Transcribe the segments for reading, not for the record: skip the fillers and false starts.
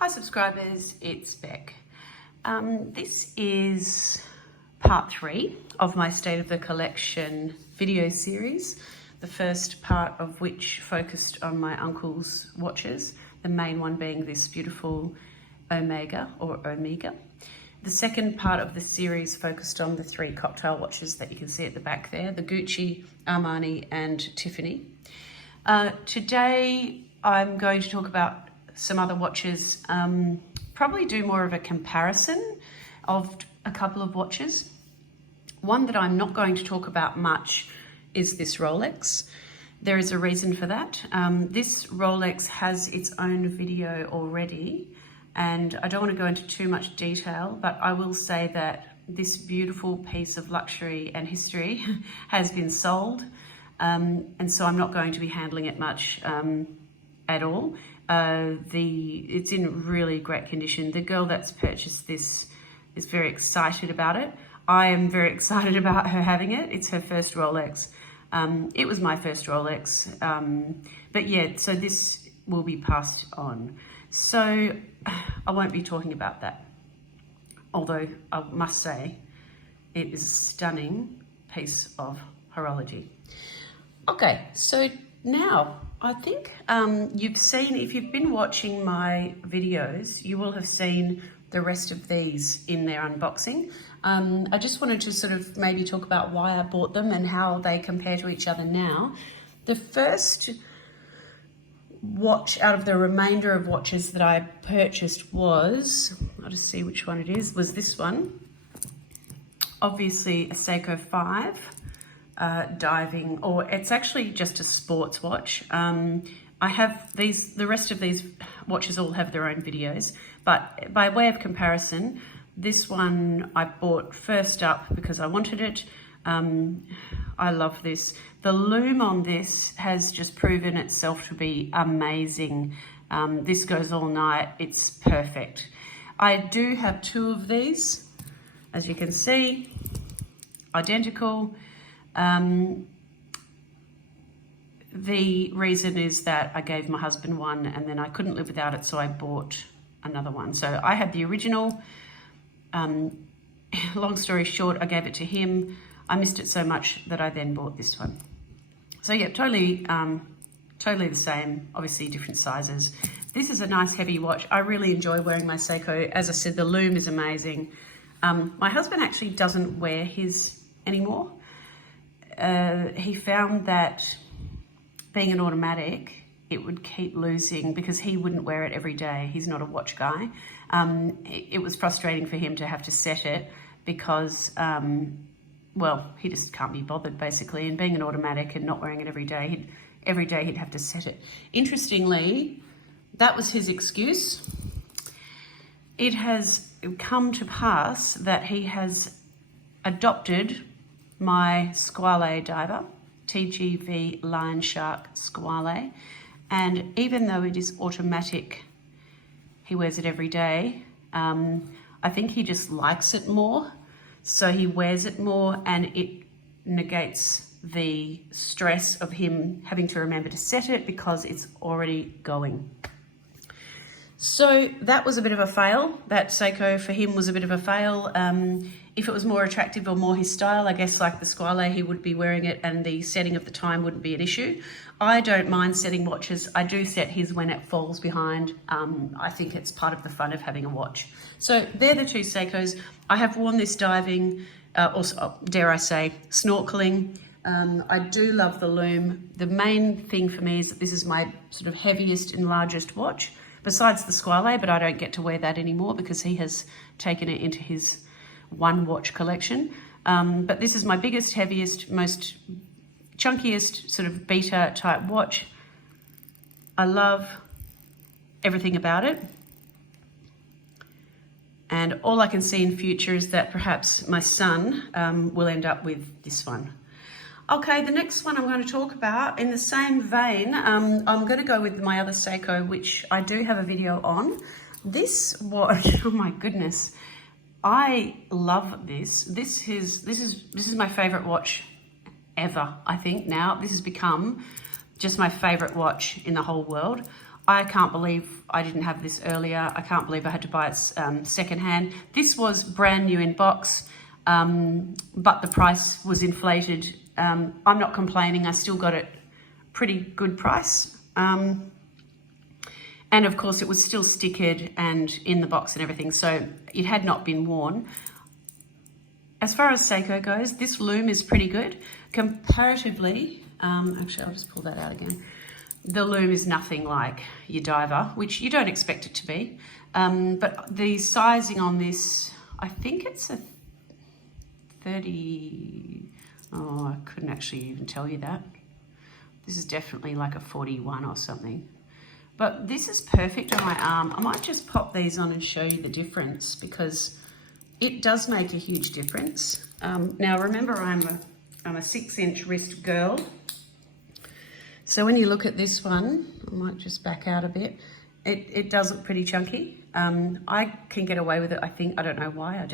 Hi subscribers, it's Beck. This is part 3 of my State of the Collection video series, the first part of which focused on my uncle's watches, the main one being this beautiful Omega or Omega. The second part of the series focused on the 3 cocktail watches that you can see at the back there, the Gucci, Armani and Tiffany. Today I'm going to talk about some other watches, probably do more of a comparison of a couple of watches. One that I'm not going to talk about much is this Rolex. There is a reason for that. This Rolex has its own video already, and I don't want to go into too much detail, but I will say that this beautiful piece of luxury and history has been sold, and so I'm not going to be handling it much at all. It's in really great condition. The girl that's purchased this is very excited about it. I am very excited about her having it. It's her first Rolex. It was my first Rolex. But yeah, so this will be passed on. So I won't be talking about that. Although I must say, it is a stunning piece of horology. Okay, so now I think you've seen, if you've been watching my videos, you will have seen the rest of these in their unboxing. I just wanted to sort of maybe talk about why I bought them and how they compare to each other now. The first watch out of the remainder of watches that I purchased was, I'll just see which one it is, was this one. Obviously a Seiko 5. Diving, or it's actually just a sports watch. I have these, the rest of these watches all have their own videos, but by way of comparison, this one I bought first up because I wanted it. I love this. The loom on this has just proven itself to be amazing. This goes all night, it's perfect. I do have 2 of these, as you can see, identical. The reason is that I gave my husband one and then I couldn't live without it, so I bought another one. So I had the original. Long story short, I gave it to him. I missed it so much that I then bought this one. So yeah, totally the same, obviously different sizes. This is a nice heavy watch. I really enjoy wearing my Seiko. As I said, the loom is amazing. My husband actually doesn't wear his anymore. He found that being an automatic, it would keep losing because he wouldn't wear it every day. He's not a watch guy. It was frustrating for him to have to set it because, well, he just can't be bothered basically. And being an automatic and not wearing it every day he'd have to set it. Interestingly, that was his excuse. It has come to pass that he has adopted my Squale diver, TGV Lion Shark Squale, and even though it is automatic, he wears it every day. I think he just likes it more, so he wears it more, and it negates the stress of him having to remember to set it because it's already going. So that was a bit of a fail. That Seiko for him was a bit of a fail. If it was more attractive or more his style, I guess like the Squale, he would be wearing it and the setting of the time wouldn't be an issue. I don't mind setting watches. I do set his when it falls behind. I think it's part of the fun of having a watch. So they're the 2 Seikos. I have worn this diving, also, dare I say, snorkeling. I do love the loom. The main thing for me is that this is my sort of heaviest and largest watch, besides the Squale, but I don't get to wear that anymore because he has taken it into his 1 watch collection. But this is my biggest, heaviest, most chunkiest sort of beta type watch. I love everything about it. And all I can see in future is that perhaps my son will end up with this one. Okay, the next one I'm going to talk about, in the same vein, I'm going to go with my other Seiko, which I do have a video on. This watch, oh my goodness, I love this. This is my favorite watch ever, I think now. This has become just my favorite watch in the whole world. I can't believe I didn't have this earlier. I can't believe I had to buy it secondhand. This was brand new in box, but the price was inflated. I'm not complaining. I still got it pretty good price. And of course it was still stickered and in the box and everything, so it had not been worn. As far as Seiko goes, this loom is pretty good. Comparatively, actually I'll just pull that out again. The loom is nothing like your diver, which you don't expect it to be. But the sizing on this, I think it's a 30, oh, I couldn't actually even tell you that. This is definitely like a 41 or something. But this is perfect on my arm. I might just pop these on and show you the difference, because it does make a huge difference. Now remember, I'm a 6-inch wrist girl. So when you look at this one, I might just back out a bit. It does look pretty chunky. I can get away with it, I think. I don't know why.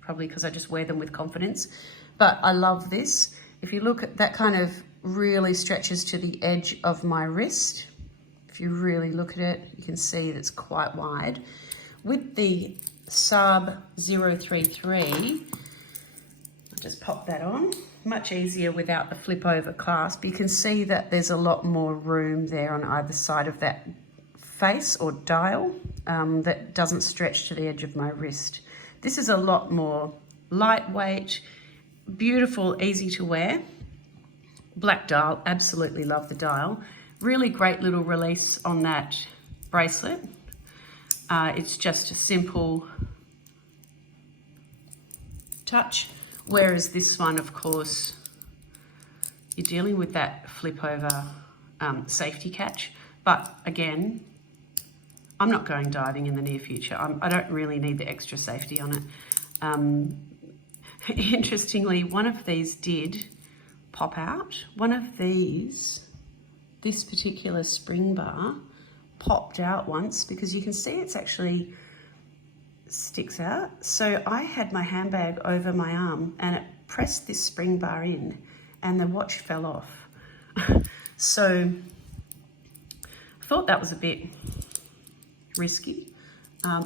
Probably because I just wear them with confidence. But I love this. If you look at that, kind of really stretches to the edge of my wrist. If you really look at it, you can see that it's quite wide. With the Saab 033, I'll just pop that on. Much easier without the flip over clasp. You can see that there's a lot more room there on either side of that face or dial that doesn't stretch to the edge of my wrist. This is a lot more lightweight, beautiful, easy to wear. Black dial, absolutely love the dial. Really great little release on that bracelet. It's just a simple touch, whereas this one, of course, you're dealing with that flip over safety catch. But again, I'm not going diving in the near future. I don't really need the extra safety on it. Interestingly, one of these did pop out. One of these, this particular spring bar, popped out once, because you can see it's actually sticks out. So I had my handbag over my arm and it pressed this spring bar in and the watch fell off. So I thought that was a bit risky.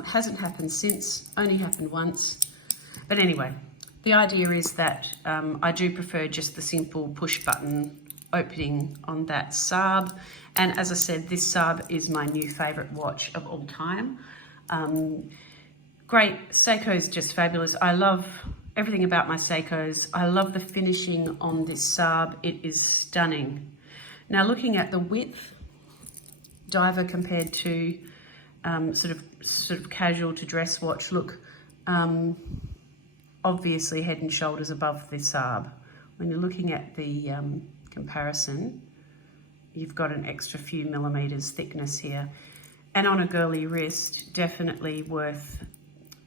Hasn't happened since, only happened once. But anyway, the idea is that I do prefer just the simple push button opening on that Saab. And as I said, this Saab is my new favorite watch of all time. Great, Seiko is just fabulous. I love everything about my Seikos. I love the finishing on this Saab. It is stunning. Now looking at the width, diver compared to sort of casual to dress watch, look, obviously head and shoulders above the Saab. When you're looking at the comparison, you've got an extra few millimeters thickness here. And on a girly wrist, definitely worth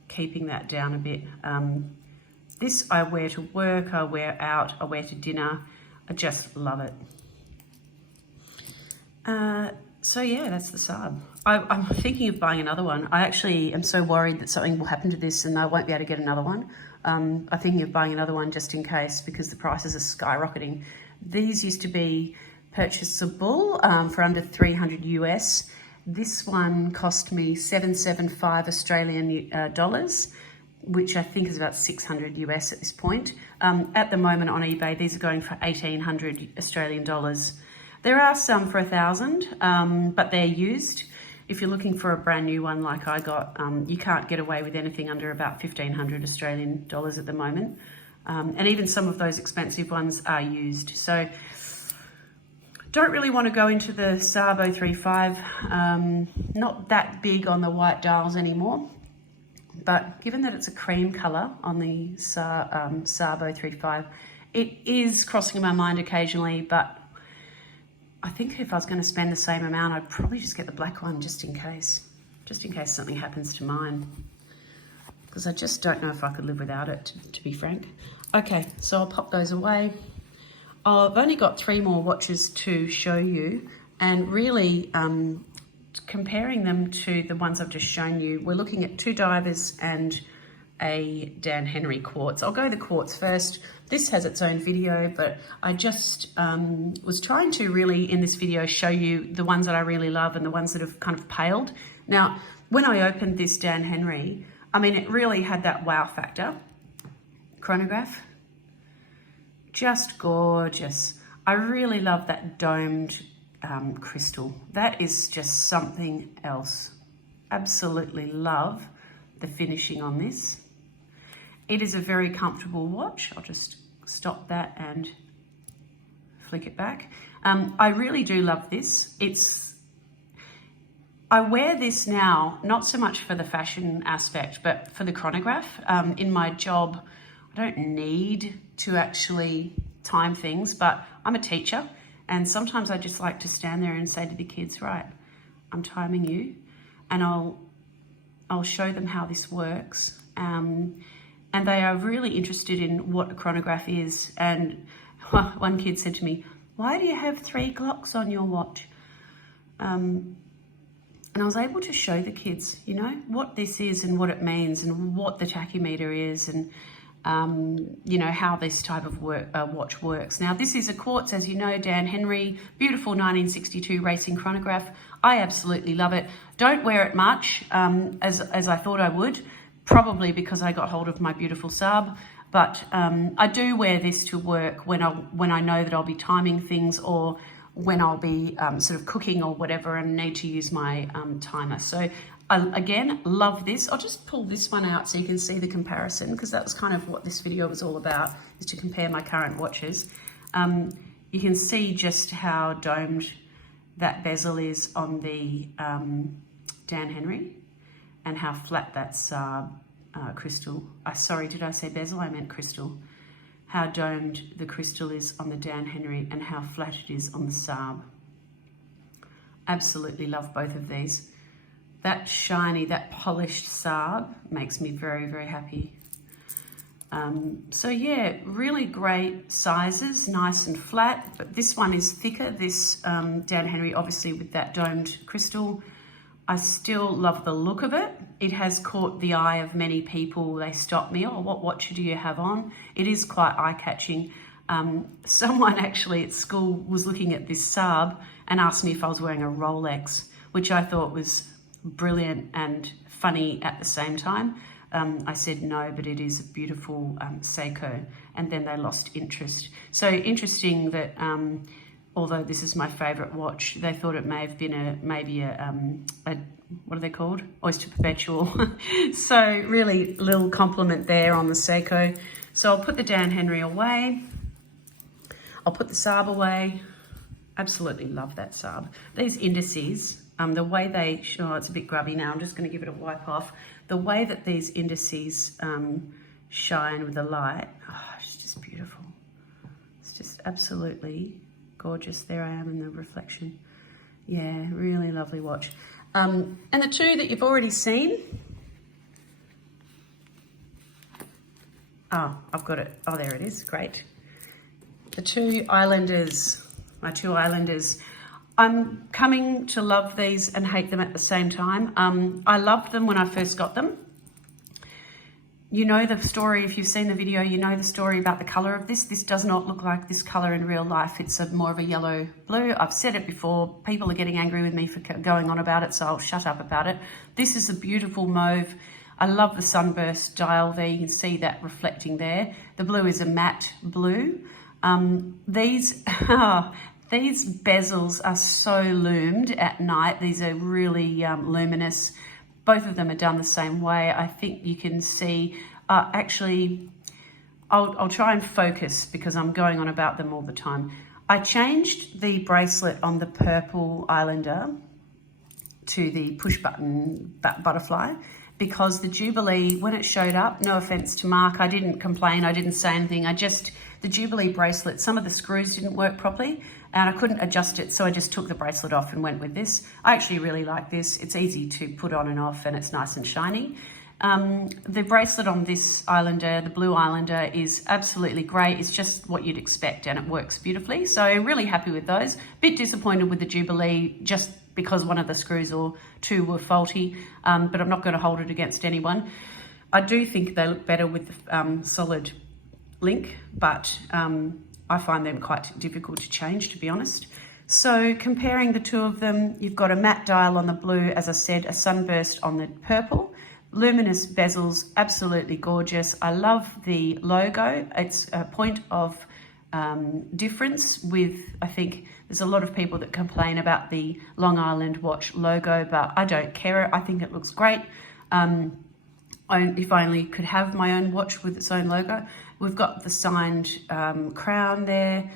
keeping that down a bit. This I wear to work, I wear out, I wear to dinner. I just love it. So yeah, that's the Saab. I'm thinking of buying another one. I actually am so worried that something will happen to this and I won't be able to get another one. I'm thinking of buying another one just in case, because the prices are skyrocketing. These used to be purchasable for under 300 US. This one cost me 775 Australian dollars, which I think is about 600 US at this point. At the moment on eBay, these are going for 1,800 Australian dollars. There are some for 1,000, but they're used. If you're looking for a brand new one like I got, you can't get away with anything under about 1,500 Australian dollars at the moment. And even some of those expensive ones are used. So don't really want to go into the Saab 035. Not that big on the white dials anymore. But given that it's a cream colour on the Saab 035, it is crossing my mind occasionally, but I think if I was going to spend the same amount, I'd probably just get the black one just in case something happens to mine. Because I just don't know if I could live without it, to be frank. Okay, so I'll pop those away. I've only got 3 more watches to show you, and really comparing them to the ones I've just shown you, we're looking at 2 divers and a Dan Henry quartz. I'll go the quartz first. This has its own video, but I just was trying to really, in this video, show you the ones that I really love and the ones that have kind of paled. Now, when I opened this Dan Henry, I mean, it really had that wow factor. Chronograph, just gorgeous. I really love that domed crystal. That is just something else. Absolutely love the finishing on this. It is a very comfortable watch. I'll just stop that and flick it back. I really do love this. I wear this now, not so much for the fashion aspect, but for the chronograph. In my job, I don't need to actually time things, but I'm a teacher, and sometimes I just like to stand there and say to the kids, right, I'm timing you, and I'll show them how this works. And they are really interested in what a chronograph is. And one kid said to me, why do you have 3 clocks on your watch? And I was able to show the kids, you know, what this is and what it means and what the tachymeter is and, you know, how this type of watch works. Now, this is a quartz, as you know, Dan Henry, beautiful 1962 racing chronograph. I absolutely love it. Don't wear it much, as I thought I would. Probably because I got hold of my beautiful Saab, but I do wear this to work when I know that I'll be timing things or when I'll be sort of cooking or whatever and need to use my timer. So again, love this. I'll just pull this one out so you can see the comparison, because that was kind of what this video was all about, is to compare my current watches. You can see just how domed that bezel is on the Dan Henry, and how flat that Saab crystal, sorry, did I say bezel? I meant crystal. How domed the crystal is on the Dan Henry and how flat it is on the Saab. Absolutely love both of these. That shiny, that polished Saab makes me very, very happy. So yeah, really great sizes, nice and flat, but this one is thicker, this Dan Henry, obviously with that domed crystal. I still love the look of it. It has caught the eye of many people. They stop me, oh, what watch do you have on? It is quite eye-catching. Someone actually at school was looking at this Saab and asked me if I was wearing a Rolex, which I thought was brilliant and funny at the same time. I said no, but it is a beautiful Seiko, and then they lost interest. So interesting that although this is my favorite watch, they thought it may have been maybe a what are they called? Oyster Perpetual. So really little compliment there on the Seiko. So I'll put the Dan Henry away. I'll put the Saab away. Absolutely love that Saab. These indices, the way they, oh, it's a bit grubby now. I'm just going to give it a wipe off. The way that these indices shine with the light, oh, it's just beautiful. It's just absolutely gorgeous. There I am in the reflection. Yeah, really lovely watch. And the two that you've already seen. Oh, I've got it. Oh, there it is. Great. The two Islanders, my two Islanders. I'm coming to love these and hate them at the same time. I loved them when I first got them. You know the story, if you've seen the video, you know the story about the colour of this. This does not look like this colour in real life. It's more of a yellow blue. I've said it before. People are getting angry with me for going on about it, so I'll shut up about it. This is a beautiful mauve. I love the sunburst dial there. You can see that reflecting there. The blue is a matte blue. These bezels are so loomed at night. These are really luminous. Both of them are done the same way. I think you can see, actually, I'll try and focus because I'm going on about them all the time. I changed the bracelet on the purple Islander to the push button butterfly because the Jubilee, when it showed up, no offense to Mark, I didn't complain, I didn't say anything. The Jubilee bracelet, some of the screws didn't work properly and I couldn't adjust it, so I just took the bracelet off and went with this. I actually really like this. It's easy to put on and off and it's nice and shiny. The bracelet on this Islander, the blue Islander, is absolutely great. It's just what you'd expect and it works beautifully. So really happy with those. Bit disappointed with the Jubilee just because one of the screws or two were faulty, but I'm not going to hold it against anyone. I do think they look better with the solid link, but I find them quite difficult to change, to be honest. So comparing the two of them, you've got a matte dial on the blue, as I said, a sunburst on the purple, luminous bezels, absolutely gorgeous. I love the logo. It's a point of difference with, I think there's a lot of people that complain about the Long Island watch logo, but I don't care. I think it looks great. If I only could have my own watch with its own logo. We've got the signed crown there,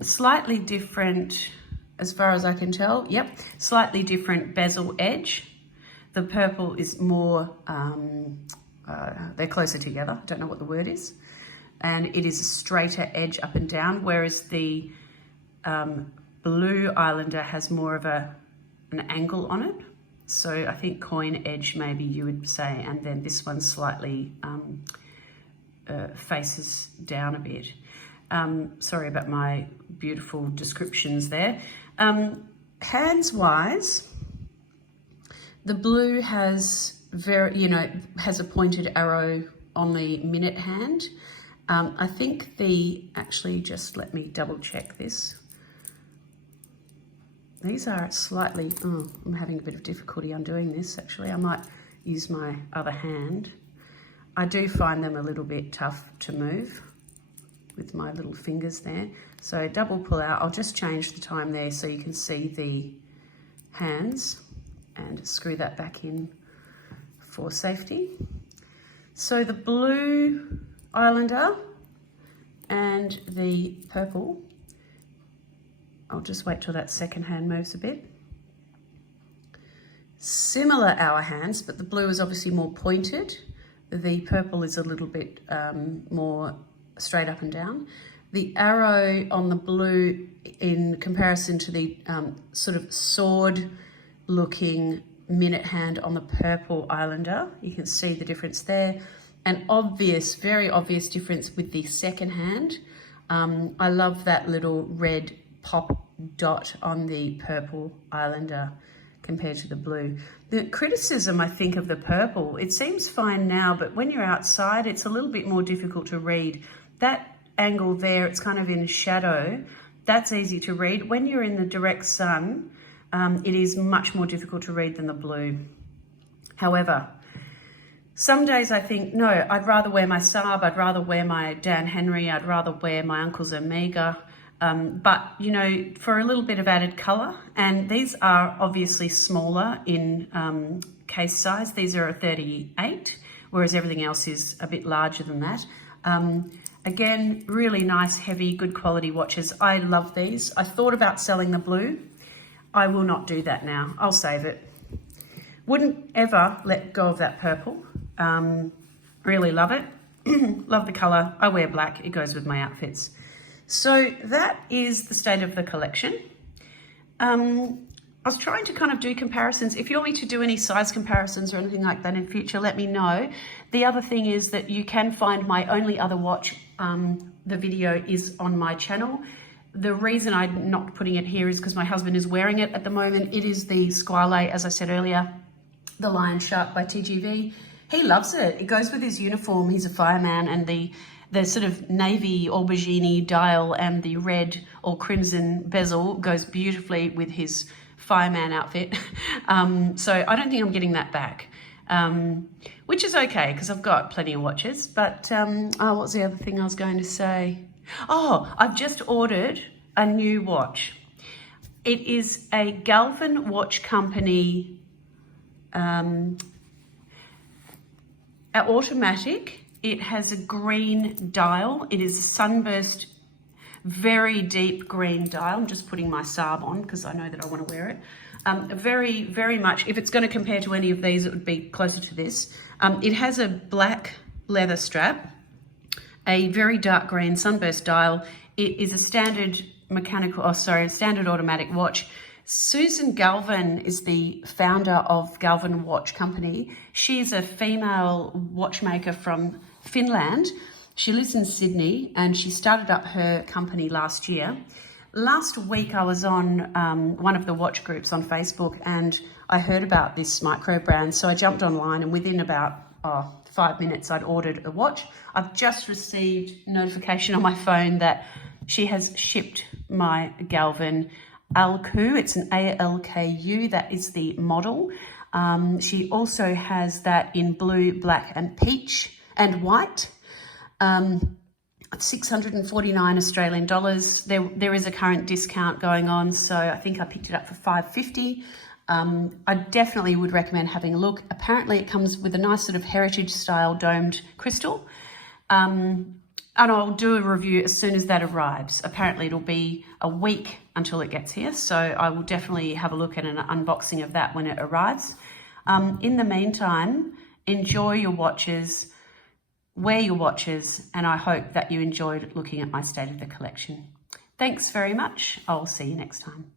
slightly different, as far as I can tell. Yep, slightly different bezel edge. The purple is more, they're closer together. I don't know what the word is. And it is a straighter edge up and down, whereas the blue Islander has more of an angle on it. So I think coin edge, maybe you would say, and then this one slightly faces down a bit. Sorry about my beautiful descriptions there. Hands-wise, the blue has has a pointed arrow on the minute hand. I think actually just let me double check this. These are slightly, I'm having a bit of difficulty undoing this actually. I might use my other hand. I do find them a little bit tough to move with my little fingers there. So double pull out, I'll just change the time there so you can see the hands and screw that back in for safety. So the blue Islander and the purple, I'll just wait till that second hand moves a bit. Similar hour hands, but the blue is obviously more pointed. The purple is a little bit more straight up and down. The arrow on the blue in comparison to the sort of sword looking minute hand on the purple Islander, you can see the difference there. An obvious, very obvious difference with the second hand. I love that little red pop dot on the purple Islander compared to the blue. The criticism, I think, of the purple, it seems fine now, but when you're outside, it's a little bit more difficult to read. That angle there, it's kind of in shadow. That's easy to read. When you're in the direct sun, it is much more difficult to read than the blue. However, some days I think, no, I'd rather wear my Saab, I'd rather wear my Dan Henry, I'd rather wear my Uncle's Omega. But, you know, for a little bit of added colour, and these are obviously smaller in case size. These are a 38, whereas everything else is a bit larger than that. Again, really nice, heavy, good quality watches. I love these. I thought about selling the blue. I will not do that now. I'll save it. Wouldn't ever let go of that purple. Really love it. Love the colour. I wear black. It goes with my outfits. So that is the state of the collection. I was trying to kind of do comparisons. If you want me to do any size comparisons or anything like that in future, let me know. The other thing is that you can find my only other watch. The video is on my channel. The reason I'm not putting it here is because my husband is wearing it at the moment. It is the Squale, as I said earlier, the Lion Shark by TGV. He loves it. It goes with his uniform. He's a fireman, and the sort of navy aubergine dial and the red or crimson bezel goes beautifully with his fireman outfit. So I don't think I'm getting that back, which is okay because I've got plenty of watches. But what was the other thing I was going to say? Oh, I've just ordered a new watch. It is a Galvin Watch Company automatic. It has a green dial. It is a sunburst, very deep green dial. I'm just putting my Saab on because I know that I want to wear it. Very, very much, if it's going to compare to any of these, it would be closer to this. It has a black leather strap, a very dark green sunburst dial. It is a standard standard automatic watch. Susan Galvin is the founder of Galvin Watch Company. She's a female watchmaker from Finland. She lives in Sydney and she started up her company last year. Last week I was on one of the watch groups on Facebook and I heard about this micro brand. So I jumped online and within about 5 minutes I'd ordered a watch. I've just received notification on my phone that she has shipped my Galvin Alku. It's an ALKU, that is the model. She also has that in blue, black and peach and white. 649 Australian dollars. There is a current discount going on, so I think I picked it up for $5.50. I definitely would recommend having a look. Apparently it comes with a nice sort of heritage style domed crystal. And I'll do a review as soon as that arrives. Apparently it'll be a week until it gets here, so I will definitely have a look at an unboxing of that when it arrives. In the meantime, enjoy your watches, wear your watches, and I hope that you enjoyed looking at my State of the Collection. Thanks very much. I'll see you next time.